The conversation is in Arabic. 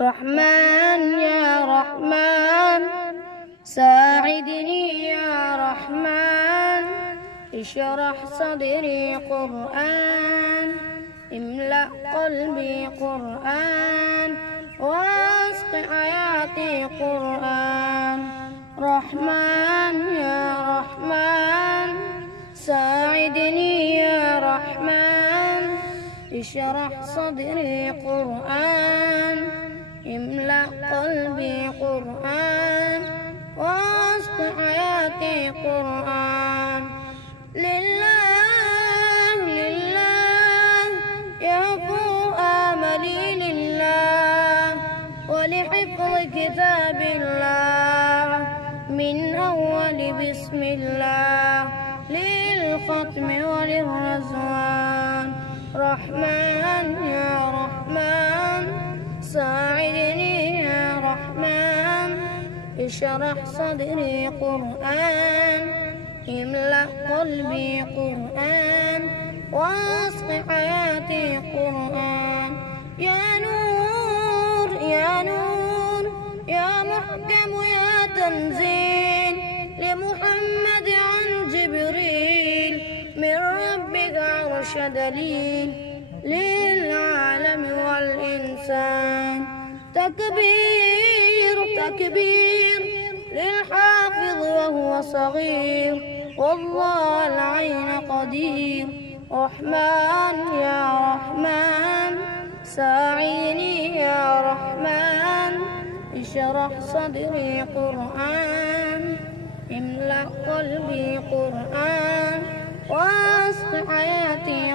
رحمن يا رحمن ساعدني يا رحمن اشرح صدري قرآن املأ قلبي قرآن واسق حياتي قرآن رحمن يا رحمن ساعدني يا رحمن اشرح صدري قرآن املأ قلبي قرآن واسق حياتي قرآن لله لله يهفو آملي لله ولحفظ كتاب الله من أول بسم الله للختم وللرزوان رحمن يا رحمن ساعدني يا رحمن اشرح صدري قرآن املأ قلبي قرآن واسق حياتي قرآن يا نور يا نور يا محكم يا تنزيل لمحمد عن جبريل من ربك عرش دليل للعالم والإنسان تكبير تكبير للحافظ وهو صغير والله العين قدير رحمن يا رحمن ساعدني يا رحمن اشرح صدري قرآن املأ قلبي قرآن واسق حياتي